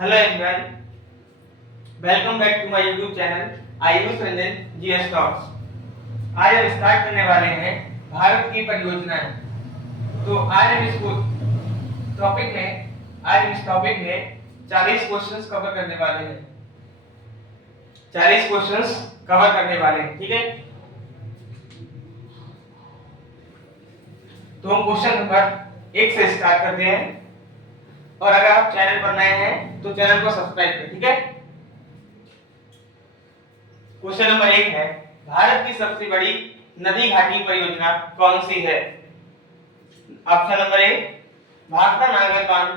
Hello everyone, welcome back to my YouTube channel Ayush Ranjan GS talks. आज हम start करने वाले हैं भारत की परियोजनाएं। तो आज हम इस टॉपिक में 40 क्वेश्चंस कवर करने वाले हैं। 40 क्वेश्चंस कवर करने वाले हैं, ठीक है। तो हम क्वेश्चन नंबर 1 से स्टार्ट करते हैं। और अगर आप चैनल पर नए हैं तो चैनल को सब्सक्राइब करें, ठीक है। क्वेश्चन नंबर 1 है, भारत की सबसे बड़ी नदी घाटी परियोजना कौन सी है? ऑप्शन नंबर ए, भाखड़ा नागर बांध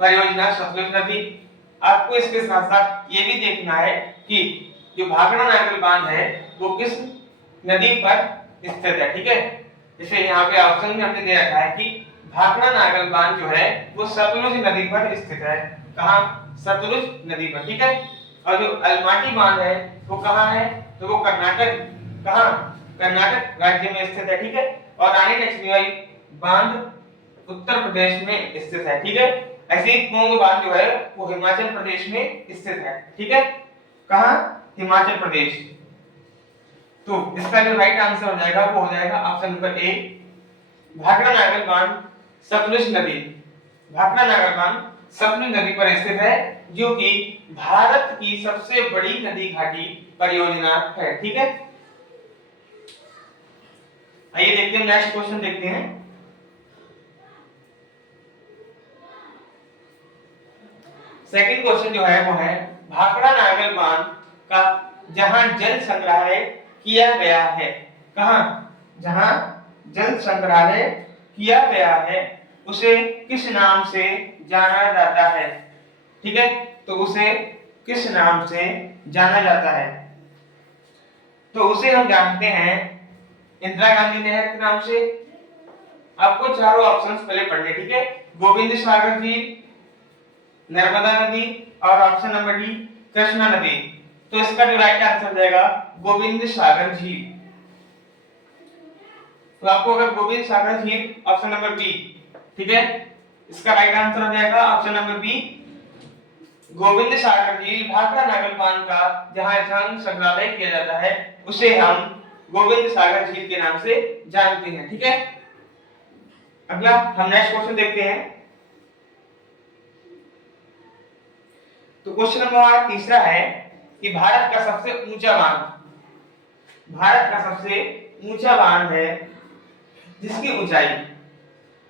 परियोजना सतलुज नदी। आपको इसके साथ साथ ये भी देखना है कि जो भाखड़ा नागर बांध है वो किस नदी पर स्थित है, ठीक है। जैसे यहाँ पे ऑप्शन में हमने दे रखा है कि भाखड़ा नागर बांध जो है वो सतलुज नदी पर स्थित है। कहाँ? सतलुज नदी पर, ठीक है। और जो अलमाटी बांध है वो कहाँ है? तो वो कर्नाटक, कहाँ? कर्नाटक राज्य में स्थित है, ठीक है। और रानी लक्ष्मीबाई बांध उत्तर प्रदेश में स्थित है, ठीक है। ऐसे ही पोंग बांध जो है वो हिमाचल प्रदेश में स्थित है, ठीक है। कहाँ? हिमाचल प्रदेश। तो इसका जो राइट आंसर हो जाएगा वो हो जाएगा ऑप्शन नंबर ए, भाखड़ा नागर बांध सतलुज नदी। भाखड़ा नागर बांध सतलुज नदी पर स्थित है, जो कि भारत की सबसे बड़ी नदी घाटी परियोजना है, ठीक है। आइए देखते हैं, नेक्स्ट क्वेश्चन देखते हैं। सेकंड क्वेश्चन जो है वो है, भाखड़ा नागर बांध का जहां जल संग्रहालय किया गया है, कहां? जहां जल संग्रहालय किया गया है उसे किस नाम से जाना जाता है, ठीक है। तो उसे किस नाम से जाना जाता है? तो उसे हम जानते हैं इंदिरा गांधी नहर के नाम से। आपको चारों ऑप्शंस पहले पढ़ने, ठीक है। गोविंद सागर झील, नर्मदा नदी और ऑप्शन नंबर डी कृष्णा नदी। तो इसका जो राइट आंसर हो जाएगा गोविंद सागर झील। तो आपको अगर गोविंद सागर झील ऑप्शन नंबर बी, ठीक है, इसका राइट आंसर हो जाएगा ऑप्शन नंबर बी, गोविंद सागर झील भाखड़ा नागर बांध का जहां जल संग्रहालय किया जाता है उसे हम गोविंद सागर झील के नाम से जानते हैं, ठीक है। अगला हम नेक्स्ट क्वेश्चन देखते हैं। तो क्वेश्चन नंबर हमारा तीसरा है कि भारत का सबसे ऊंचा बांध, भारत का सबसे ऊंचा बांध है जिसकी ऊंचाई,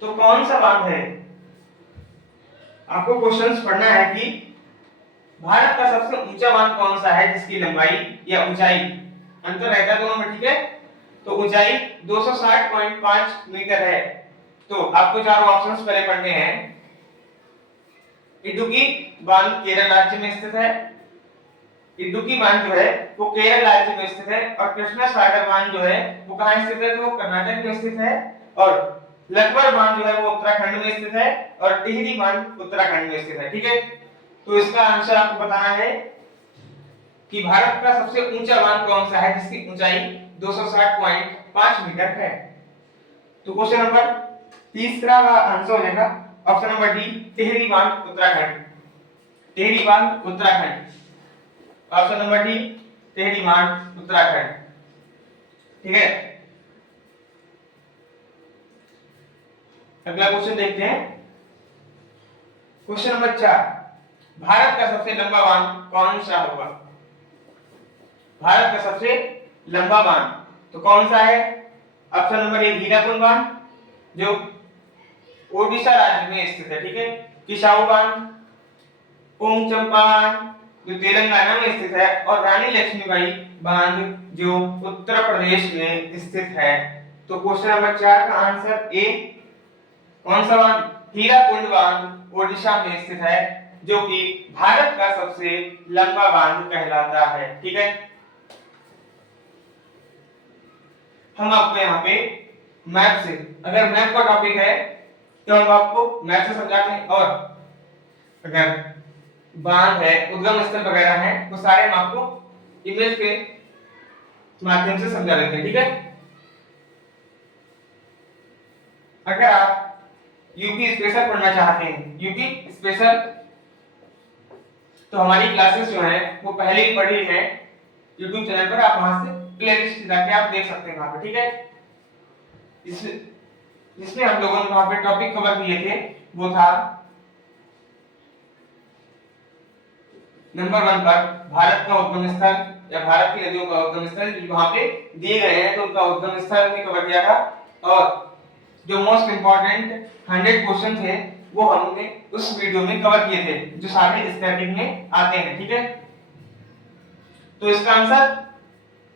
तो कौन सा बांध है? आपको क्वेश्चंस पढ़ना है कि भारत का सबसे ऊंचा बांध कौन सा है जिसकी लंबाई या ऊंचाई, अंतर रहता है दोनों में, ठीक है। तो ऊंचाई 260.5 मीटर है। तो आपको चारों ऑप्शंस पहले पढ़ने हैं। इडुक्की बांध केरल राज्य में स्थित है, इडुक्की बांध जो है वो केरल राज्य में स्थित है। और कृष्णा सागर बांध जो है वो कहां स्थित है? तो वो कर्नाटक में स्थित है। और लखपत बांध जो है वो उत्तराखंड में स्थित है। और टिहरी बांध उत्तराखंड में स्थित है, ठीक है। तो इसका आंसर आपको बताना है कि भारत का सबसे ऊंचा बांध कौन सा है जिसकी ऊंचाई 260.5 मीटर है। तो क्वेश्चन नंबर तीसरा का आंसर हो जाएगा ऑप्शन नंबर डी, टिहरी बांध उत्तराखंड। टिहरी बांध Uttarakhand, option number D, Tehri बांध उत्तराखंड, ठीक है। अगला क्वेश्चन देखते हैं। क्वेश्चन नंबर 4, भारत का सबसे लंबा बांध कौन सा होगा? भारत का सबसे लंबा बांध तो कौन सा है? ऑप्शन नंबर ए, हीराकुंड बांध जो ओडिशा राज्य में स्थित है, ठीक है। किसाऊ बांध, पोंगचंपा बांध जो तेलंगाना में स्थित है। और रानी लक्ष्मीबाई बांध जो उत्तर प्रदेश में स्थित है। तो क्वेश्चन नंबर 4 का आंसर ए, कौन सा बांध? हीराकुंड बांध ओडिशा में स्थित है, जो कि भारत का सबसे लंबा बांध कहलाता है, ठीक है। हम आपको यहाँ पे मैप से, अगर मैप का टॉपिक है तो हम आपको मैप से समझाते हैं। और अगर बांध है, उद्गम स्थल वगैरह है, वो सारे हम आपको इमेज के माध्यम से समझा देते हैं, ठीक है। अगर आप यूपी स्पेशल पढ़ना चाहते हैं, यूपी स्पेशल तो हमारी क्लासेस जो है वो पहले ही पढ़ी है YouTube चैनल पर, आप वहां से प्लेलिस्ट जाके आप देख सकते हैं वहां पे, ठीक है। जिसमें हम लोगों ने वहां पे टॉपिक कवर किए थे वो था नंबर 1 पर भारत का उद्गम स्थल या भारत की नदियों का उद्गम स्थल, जो वहां पे दिए गए हैं तो उनका उद्गम स्थल हमने कवर किया था। और जो मोस्ट इंपॉर्टेंट 100 क्वेश्चन थे वो हमने उस वीडियो में कवर किए थे, जो सारे इस टॉपिक में आते हैं, ठीक है। तो इसका आंसर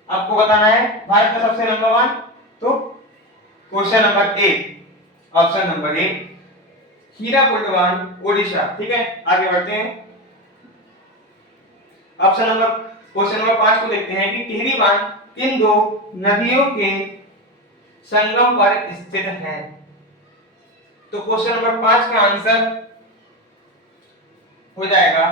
आपको बताना है भारत का सबसे नंबर 1, तो question number A, option number A Hirakud बांध ओडिशा, ठीक है। आगे बढ़ते हैं। ऑप्शन नंबर क्वेश्चन नंबर 5 को देखते हैं कि टिहरी बांध किन दो नदियों के संगम पर स्थित है। तो क्वेश्चन नंबर 5 का आंसर हो जाएगा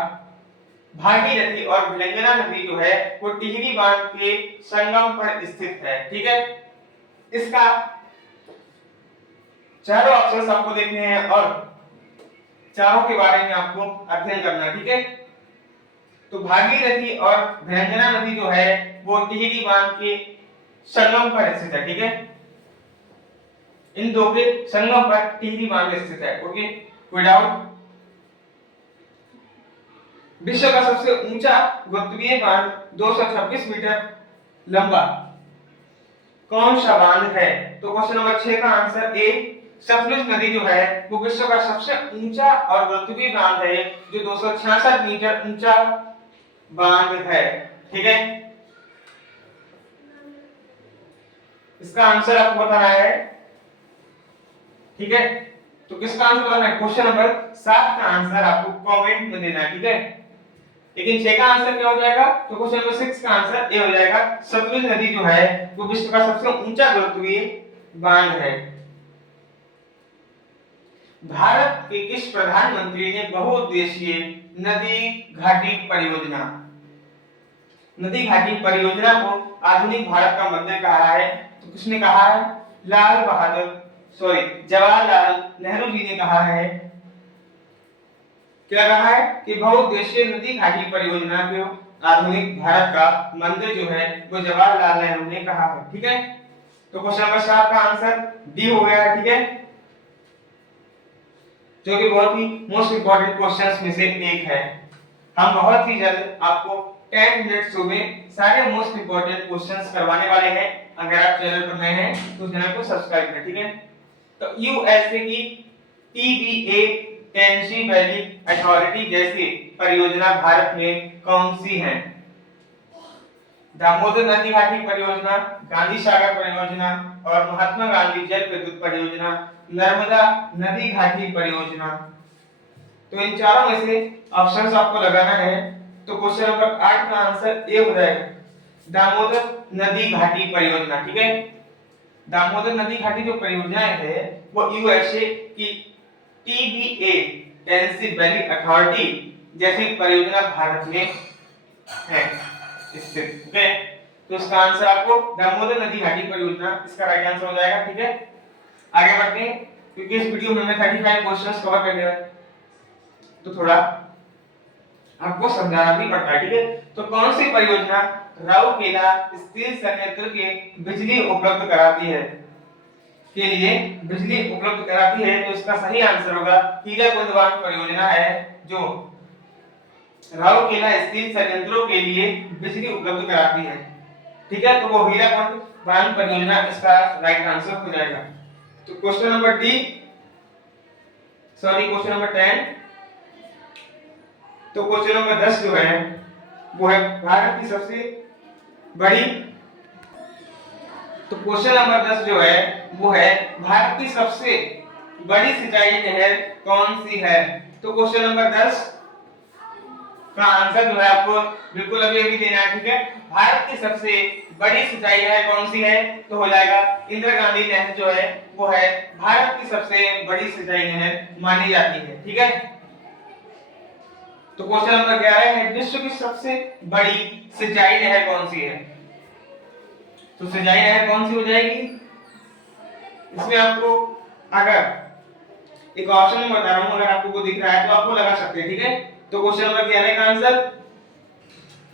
भागीरथी और भिलंगना नदी जो है वो टिहरी बांध के संगम पर स्थित है, ठीक है। इसका चारों ऑप्शंस आपको देखने हैं और चारों के बारे में आपको अध्ययन करना है, ठीक है। तो भागीरथी और भिलंगना नदी जो है वो टिहरी बांध के संगम पर स्थित है, ठीक है। इन दो के संगम पर टिहरी बांध स्थित है, ओके, कोई डाउट। विश्व का सबसे ऊंचा गुरुत्वीय बांध 226 मीटर लंबा कौन सा बांध है। तो क्वेश्चन नंबर 6 का आंसर ए सतलुज नदी जो है वो विश्व का सबसे ऊंचा और गुरुत्वीय बांध है, जो 266 मीटर ऊंचा बांध है, ठीक है। इसका आंसर आपको बताना है, ठीक है। तो किसका आंसर बताना है, क्वेश्चन नंबर 7 का आंसर आपको कमेंट में देना है, ठीक है। लेकिन 6 का आंसर क्या हो जाएगा, तो क्वेश्चन नंबर 6 का आंसर ए हो जाएगा सतलुज नदी जो है वो विश्व का सबसे ऊंचा गुरुत्वीय बांध है। भारत के किस प्रधानमंत्री ने बहुउद्देशीय नदी घाटी परियोजना, नदी घाटी परियोजना को आधुनिक भारत का मंदिर कहा है। तो किसने कहा है, जवाहरलाल नेहरू जी ने कहा है। क्या कहा है कि बहुउद्देशीय नदी घाटी परियोजना को आधुनिक भारत का मंदिर जो है वो जवाहरलाल नेहरू ने कहा है, ठीक है। तो क्वेश्चन नंबर 7 का आंसर डी हो गया है, ठीक है, जो कि बहुत ही मोस्ट इंपॉर्टेंट क्वेश्चंस में से एक है। हम बहुत ही जल्द आपको 10 मिनट्स में सारे मोस्ट इंपॉर्टेंट क्वेश्चंस करवाने वाले हैं। अगर आप चैनल पर नए हैं तो चैनल को सब्सक्राइब करें, ठीक है। तो यूएसए की टीबीए टेनेसी वैली अथॉरिटी जैसी परियोजना भारत में कौन सी है। दामोदर नदी घाटी परियोजना, गांधी सागर परियोजना और महात्मा गांधी जल विद्युत परियोजना, नर्मदा नदी घाटी परियोजना। तो इन चारों में से ऑप्शंस आपको लगाना है। तो क्वेश्चन नंबर 8 का आंसर ए हो जाएगा दामोदर नदी घाटी परियोजना, ठीक है। दामोदर नदी घाटी जो परियोजना है वो यूएसए की टीबीए टेनेसी वैली अथॉरिटी जैसी परियोजना भारत में है स्थित, ठीक है। तो इसका आंसर आपको दामोदर नदी घाटी परियोजना इसका राइट आंसर हो जाएगा, ठीक है। आगे बढ़ते हैं क्योंकि इस वीडियो में मैं 35 क्वेश्चंस कवर करने वाला हूं तो थोड़ा आपको समझाना भी पड़ता है, ठीक है। तो कौन सी परियोजना राउरकेला स्टील संयंत्र के बिजली उपलब्ध कराती है, के लिए बिजली उपलब्ध कराती है। तो इसका सही आंसर होगा हीराकुंड बांध परियोजना है, जो राउरकेला स्टील संयंत्रों के लिए बिजली उपलब्ध कराती है, ठीक है। तो वो हीराकुंड बांध परियोजना इसका राइट आंसर हो जाएगा। तो क्वेश्चन नंबर 10। तो क्वेश्चन नंबर 10 जो है वो है भारत की सबसे बड़ी, तो क्वेश्चन नंबर 10 जो है वो है भारत की सबसे बड़ी सिंचाई नहर कौन सी है। तो क्वेश्चन नंबर 10 का आंसर जो है आपको बिल्कुल अभी अभी देना है, ठीक है। भारत की सबसे बड़ी सिंचाई नहर कौन सी है, तो हो जाएगा इंदिरा गांधी नहर जो है वो है भारत की सबसे बड़ी सिंचाई नहर मानी जाती है, ठीक है। तो क्वेश्चन नंबर 11 है विश्व की सबसे बड़ी सिंचाई नहर कौन सी है। तो सिंचाई नहर कौन सी हो जाएगी, इसमें आपको अगर एक ऑप्शन में बता रहा हूं, अगर आपको वो दिख रहा है तो आपको लगा सकते हैं, ठीक है। तो क्वेश्चन नंबर क्या है का आंसर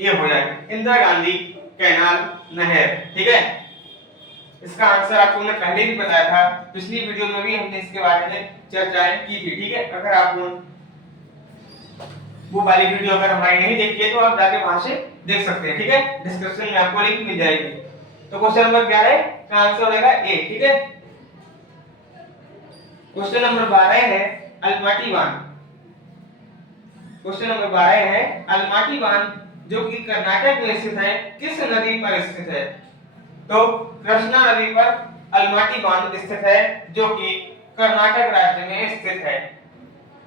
ये हो जाएगा इंदिरा गांधी कैनाल नहर। ठीक है, इसका आंसर आपको मैंने पहले भी बताया था, पिछली वीडियो में भी हमने इसके बारे में चर्चाएं की थी। ठीक है, अगर आप वो वाली वीडियो अगर हमारी नहीं देखी है तो आप जाके वहां से देख सकते हैं। ठीक है, डिस्क्रिप्शन में आपको लिंक मिल जाएगी। तो क्वेश्चन नंबर 11 का आंसर हो जाएगा ए। ठीक है, क्वेश्चन नंबर 12 है अलमाटी बांध। क्वेश्चन नंबर 12 है अलमाटी बांध जो कि कर्नाटक में स्थित है, किस नदी पर स्थित है? तो कृष्णा नदी पर अलमाटी बांध स्थित है जो कि कर्नाटक राज्य में स्थित है।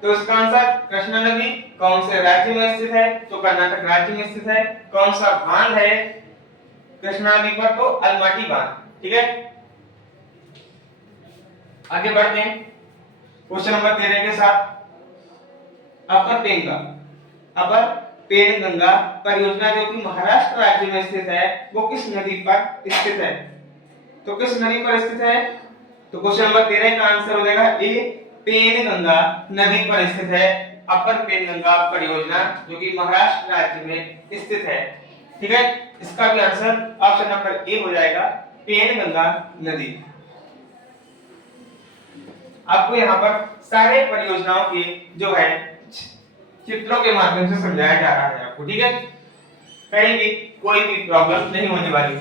तो इसका आंसर कृष्णा नदी कौन से राज्य में स्थित है? तो कर्नाटक राज्य में स्थित है। कौन सा बांध है कृष्णा नदी पर? तो अलमाटी बांध। ठीक है, आगे बढ़ते हैं क्वेश्चन नंबर 13 के साथ। अपर पेनगंगा परियोजना जो कि महाराष्ट्र राज्य में स्थित है वो किस नदी पर स्थित है? तो किस नदी पर स्थित है? तो क्वेश्चन नंबर 13 का आंसर हो जाएगा ए, पेनगंगा नदी पर स्थित है अपर पेनगंगा परियोजना जो कि महाराष्ट्र राज्य में स्थित है। ठीक है, इसका भी आंसर ऑप्शन नंबर ए हो जाएगा, पेनगंगा नदी। आपको यहाँ पर सारे परियोजनाओं की जो है चित्रों के माध्यम से समझाया जा रहा है आपको। ठीक है, कहीं भी कोई भी प्रॉब्लम नहीं होने वाली।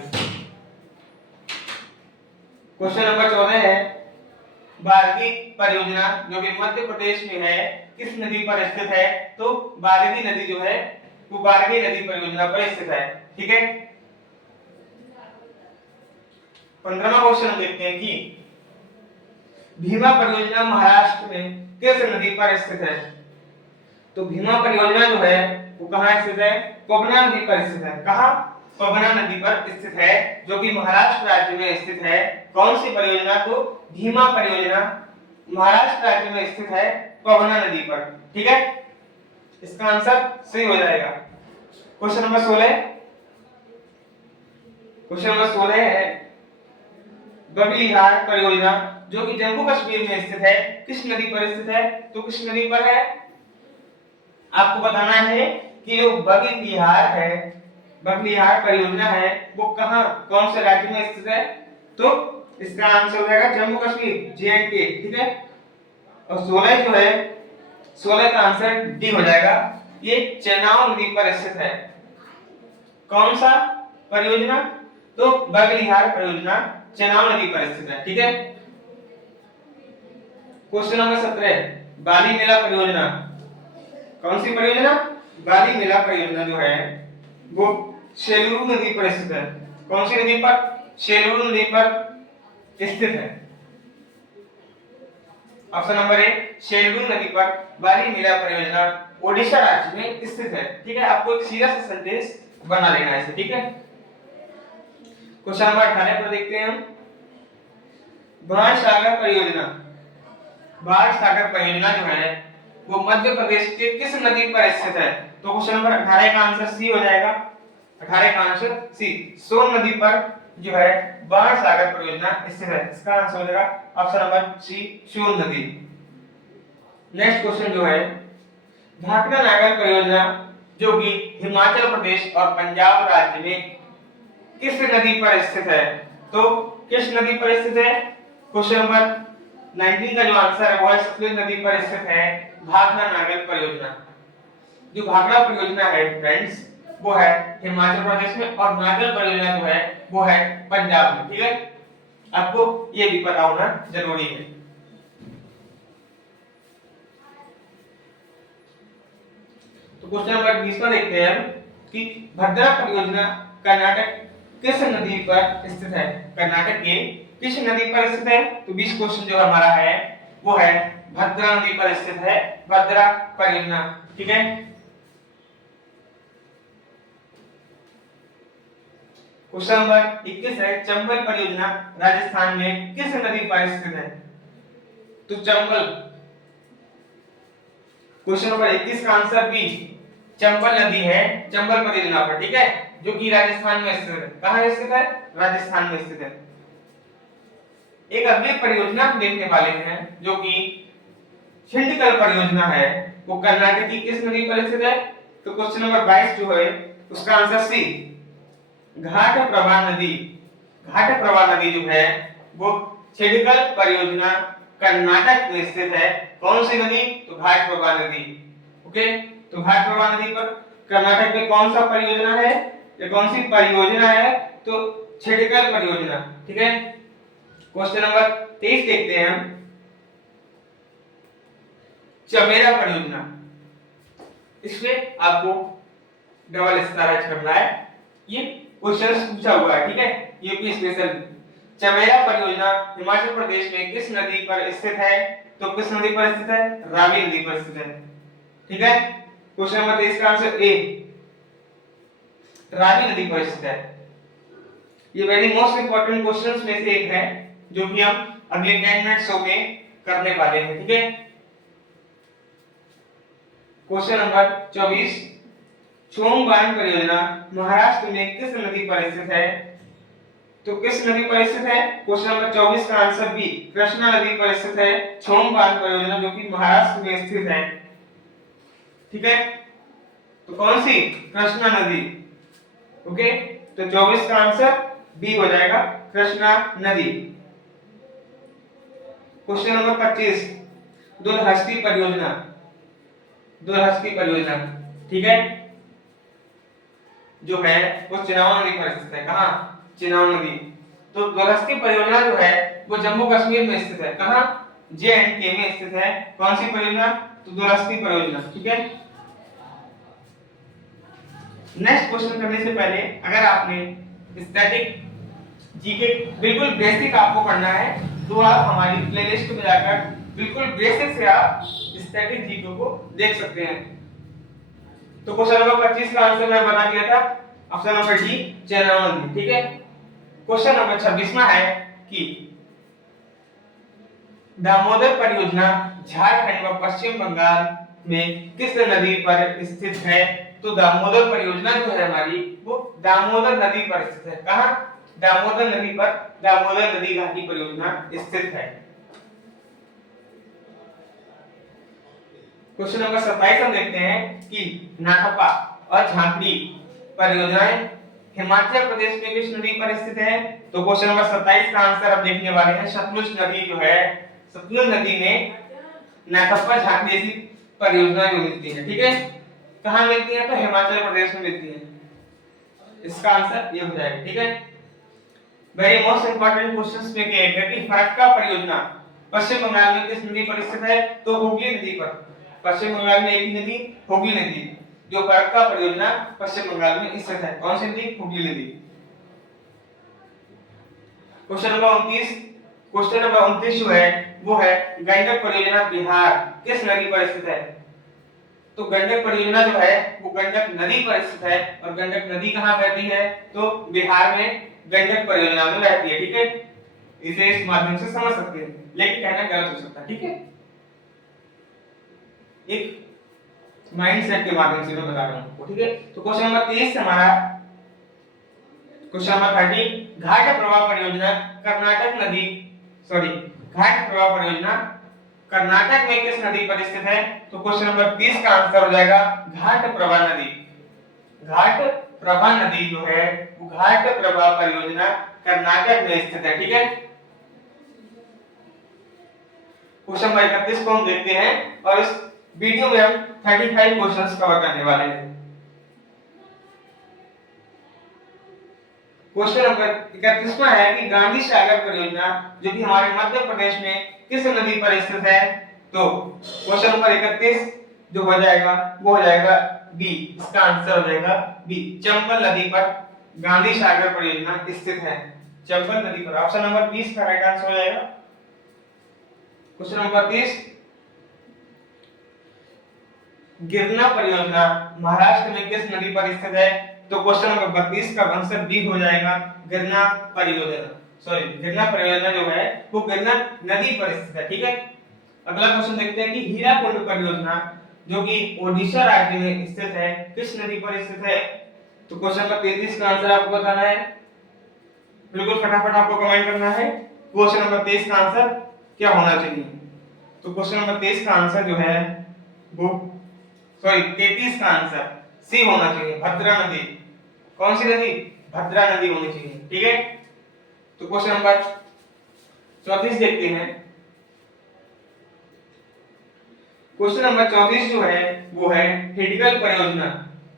क्वेश्चन नंबर 14 है बारगी परियोजना जो कि मध्य प्रदेश में है किस नदी पर स्थित है? तो बारगी नदी जो है वो बारगी नदी परियोजना पर स्थित है। ठीक है, 15वां क्वेश्चन हम देखते हैं कि भीमा परियोजना महाराष्ट्र में किस नदी पर स्थित है? तो भीमा परियोजना जो है वो कहां स्थित है? पवना नदी पर स्थित है। कहां? पवना नदी पर स्थित है जो कि महाराष्ट्र राज्य में स्थित है। कौन सी परियोजना? तो भीमा परियोजना महाराष्ट्र राज्य में स्थित है पवना नदी पर। ठीक है, इसका आंसर सही हो जाएगा। क्वेश्चन नंबर 16, क्वेश्चन नंबर 16 है बगलिहार परियोजना जो कि जम्मू कश्मीर में स्थित है किस नदी पर स्थित है? तो किस नदी पर है? आपको बताना है कि जो बगलिहार है, बगलिहार परियोजना है वो कहां कौन से राज्य में स्थित है? तो इसका आंसर हो जाएगा जम्मू कश्मीर, जे-एंड-के। ठीक है, और 16 जो है 16 का आंसर डी हो जाएगा, ये चेनाब नदी पर स्थित है। कौन सा परियोजना? तो बगलिहार परियोजना चेनाब नदी पर स्थित है। ठीक है, क्वेश्चन नंबर 17 बाली मेला परियोजना। कौन सी परियोजना? बाली मेला परियोजना जो है वो सेलूरू नदी पर स्थित है। कौन सी नदी पर? सेलूरू नदी पर स्थित है। ऑप्शन नंबर ए, सेलूरू नदी पर बाली मेला परियोजना ओडिशा राज्य में स्थित है। ठीक है, आपको एक सीधा सा सेंटेंस बना लेना है इसे। ठीक है, क्वेश्चन नंबर 18 पर देखते हैं हम बाण सागर परियोजना। बाण सागर परियोजना जो है वो मध्य प्रदेश के किस नदी पर स्थित है? तो क्वेश्चन नंबर 18 का आंसर सी हो जाएगा। 18 का आंसर सी, सोन नदी पर जो है बाण सागर परियोजना स्थित है। इसका आंसर हो जाएगा ऑप्शन नंबर सी, सोन नदी। नेक्स्ट क्वेश्चन जो है भाखड़ा नागर परियोजना जो कि हिमाचल प्रदेश और पंजाब राज्य में किस नदी पर स्थित है? तो किस नदी पर स्थित है? क्वेश्चन नंबर 19 का जो आंसर है वो है सतलुज नदी पर स्थित है भाखड़ा नागर परियोजना। जो भाखड़ा परियोजना है फ्रेंड्स वो है हिमाचल प्रदेश में और नागर परियोजना जो है वो है पंजाब में। ठीक है, आपको ये भी पता होना जरूरी है। तो क्वेश्चन नंबर 20 में देखते हैं कि भद्रा परियोजना कर्नाटक किस नदी पर स्थित है? कर्नाटक के किस नदी पर स्थित है? तो 20 क्वेश्चन जो हमारा है वो है भद्रा नदी पर स्थित है भद्रा परियोजना। ठीक है, क्वेश्चन नंबर 21 है चंबल परियोजना राजस्थान में किस नदी पर स्थित है? तो चंबल, क्वेश्चन नंबर 21 का आंसर बी, चंबल नदी है चंबल परियोजना पर। ठीक है, जो कि राजस्थान में स्थित है। कहां स्थित है? राजस्थान में स्थित है। एक अगली परियोजना हम देखने वाले हैं जो कि छिंडकल परियोजना है। वो कर्नाटक की किस नदी पर स्थित है? तो क्वेश्चन नंबर 22 जो है उसका आंसर सी, घाट प्रवाह नदी। घाट प्रवाह नदी जो है वो छिड़कल परियोजना कर्नाटक में स्थित है। कौन सी नदी? तो घाट प्रवाह नदी। ओके, तो घाट प्रवाह नदी पर कर्नाटक में कौन सा परियोजना है या कौन सी परियोजना है? तो छिड़कल परियोजना। ठीक है, क्वेश्चन नंबर 23 देखते हैं हम, चमेरा परियोजना। इसमें आपको डबल स्टार करना है, ये क्वेश्चन पूछा हुआ है। ठीक है, यूपी स्पेशल। चमेरा परियोजना हिमाचल प्रदेश में किस नदी पर स्थित है? तो किस नदी पर स्थित है? रावी नदी पर स्थित है। ठीक है, क्वेश्चन नंबर 23 का आंसर ए, रावी नदी पर स्थित है। ये वेरी मोस्ट इंपॉर्टेंट क्वेश्चंस में से एक है जो कि हम अगले 10 मिनट शो में करने वाले हैं। ठीक है, क्वेश्चन नंबर 24, छोम बांध परियोजना महाराष्ट्र में किस नदी पर स्थित है? तो किस नदी पर स्थित है? क्वेश्चन नंबर 24 का आंसर बी, कृष्णा नदी पर स्थित है छोम बांध परियोजना, जो कि महाराष्ट्र में स्थित है। ठीक है, तो कौन सी? कृष्णा नदी। ओके, तो 24 का आंसर बी हो जाएगा, कृष्णा नदी। क्वेश्चन नंबर 25, दुलहस्ती परियोजना। दुलहस्ती परियोजना, ठीक है, जो है वो चिनाब नदी पर स्थित है। कहां? चिनाब नदी। तो दुलहस्ती परियोजना जो है वो जम्मू कश्मीर में स्थित है। कहां? जे-एंड-के में स्थित है। कौन सी परियोजना? तो दुलहस्ती परियोजना। ठीक है, नेक्स्ट क्वेश्चन करने से पहले अगर आपने स्टैटिक जीके बिल्कुल बेसिक आपको पढ़ना है तो आप हमारी प्लेलिस्ट में जाकर बिल्कुल बेसिक से आप स्टैटिक जीके को देख सकते हैं। तो क्वेश्चन नंबर 25 का आंसर मैं बता दिया था, ऑप्शन नंबर डी, चिनाब नदी। ठीक है, क्वेश्चन नंबर 26वां है कि दामोदर परियोजना झारखंड व पश्चिम बंगाल में किस नदी पर स्थित है? तो दामोदर परियोजना जो है हमारी वो दामोदर नदी पर स्थित है। कहां? दामोदर नदी पर दामोदर नदी घाटी परियोजना स्थित है। क्वेश्चन नंबर 27 हम देखते हैं कि नाथपा और झांकड़ी परियोजनाएं हिमाचल प्रदेश में किस नदी पर स्थित है? तो क्वेश्चन नंबर 27 का आंसर हम देखने वाले हैं, सतलुज नदी जो है, सतलुज नदी में नाथपा झांकड़ी जैसी परियोजना जो मिलती है। ठीक है, कहां मिलती है? तो हिमाचल प्रदेश में मिलती है। इसका आंसर ये हो जाएगा। ठीक है, वेरी मोस्ट इंपॉर्टेंट क्वेश्चंस में एक है कि फरक्का परियोजना पश्चिम बंगाल में किस नदी पर स्थित है? तो हुगली नदी पर। पश्चिम बंगाल में एक ही नदी, हुगली नदी, जो फरक्का परियोजना पश्चिम बंगाल में स्थित है। कौन सी नदी? हुगली नदी। क्वेश्चन नंबर 29, क्वेश्चन नंबर 29 जो है वो है गंडक परियोजना बिहार किस नदी पर स्थित है? तो गंडक परियोजना जो है वो गंडक नदी पर स्थित है, और गंडक नदी कहां बहती है? तो बिहार में गंडक परियोजना में बहती है। ठीक है, इसे इस माध्यम से समझ सकते हैं, लेकिन कहना गलत हो सकता है। ठीक है, एक माइंडसेट के माध्यम से मैं बता रहा हूं। ठीक है, तो क्वेश्चन नंबर 23 से हमारा क्वेश्चन नंबर 30, घाट प्रवाह परियोजना कर्नाटक नदी, सॉरी, घाट प्रवाह परियोजना कर्नाटक में किस नदी पर स्थित है? तो क्वेश्चन नंबर 30 का आंसर हो जाएगा घाट प्रवाह नदी। घाट प्रवाह नदी जो है वो घाट प्रवाह परियोजना कर्नाटक में स्थित है। ठीक है, क्वेश्चन नंबर 31 को हम देखते हैं और इस वीडियो में हम 35 क्वेश्चंस कवर करने वाले हैं। क्वेश्चन नंबर 31वां है कि गांधी सागर परियोजना जो कि हमारे मध्य प्रदेश में किस नदी पर स्थित है? तो क्वेश्चन नंबर 31 जो हो जाएगा वो हो जाएगा बी, इसका आंसर हो जाएगा बी, चंबल नदी पर गांधी सागर परियोजना स्थित है। चंबल नदी पर ऑप्शन नंबर 20 का राइट आंसर हो जाएगा। क्वेश्चन नंबर 30, गिरना परियोजना महाराष्ट्र में किस नदी पर स्थित है? तो क्वेश्चन नंबर 32 का आंसर बी हो जाएगा, गिरना परियोजना। सॉरी, गिरना परियोजना जो है वो गिरना नदी पर स्थित है। ठीक है, अगला क्वेश्चन देखते हैं कि हीराकुंड परियोजना जो कि ओडिशा राज्य में स्थित है किस नदी पर स्थित है? तो क्वेश्चन नंबर 33 का आंसर आपको बताना है, बिल्कुल फटाफट आपको कमेंट करना है क्वेश्चन नंबर 23 का आंसर क्या होना चाहिए। तो क्वेश्चन नंबर 23 का आंसर जो है वो सॉरी 33 का आंसर सी होना चाहिए, भद्रा नदी। कौन सी नदी? भद्रा नदी होनी चाहिए, ठीक है। तो क्वेश्चन नंबर 34 देखते हैं। क्वेश्चन नंबर 34 जो है वो है हिडकल परियोजना।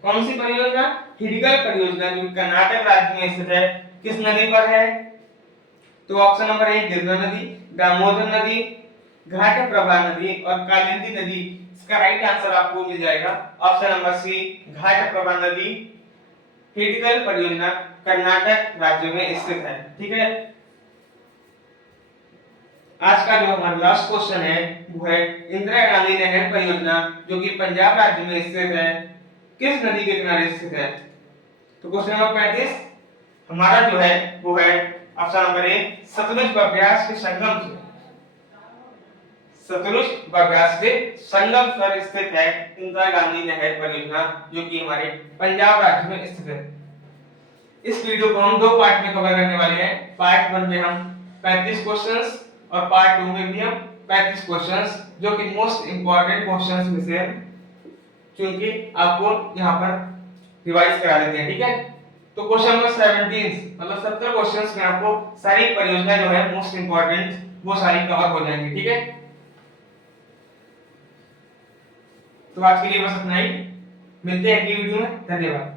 कौन सी परियोजना? हिडकल परियोजना, जो कर्नाटक राज्य में स्थित है। किस नदी पर है? तो ऑप्शन नंबर ए गिरना नदी, दामोदर नदी, घाट प्रभा नदी और कालिंदी नदी। इसका राइट आंसर आपको मिल जाएगा ऑप्शन नंबर सी, घाट प्रभा नदी। हिडकल परियोजना कर्नाटक राज्य में स्थित है, ठीक है। आज का जो हमारा लास्ट क्वेश्चन है वो है इंदिरा गांधी नहर परियोजना, जो कि पंजाब राज्य में स्थित है। किस नदी के किनारे स्थित है? तो क्वेश्चन नंबर 35 हमारा जो है वो है ऑप्शन नंबर ए, सतलुज व ब्यास के संगम से। सतलुज व ब्यास के संगम पर स्थित है इंदिरा गांधी नहर परियोजना, जो कि हमारे पंजाब राज्य में स्थित है। इस वीडियो को हम दो पार्ट में कवर करने वाले हैं। पार्ट 1 में हम 35 क्वेश्चंस और पार्ट 2 में भी हम 35 क्वेश्चंस, जो कि मोस्ट इंपॉर्टेंट क्वेश्चंस में से चुनके आपको यहां पर रिवाइज करा देते हैं, ठीक है। तो क्वेश्चन नंबर 17 मतलब 70 क्वेश्चंस में आपको सारी परियोजना जो है मोस्ट इंपॉर्टेंट वो सारी कवर हो जाएंगी, ठीक है। तो आज के लिए बस इतना ही, मिलते हैं अगली वीडियो में, धन्यवाद।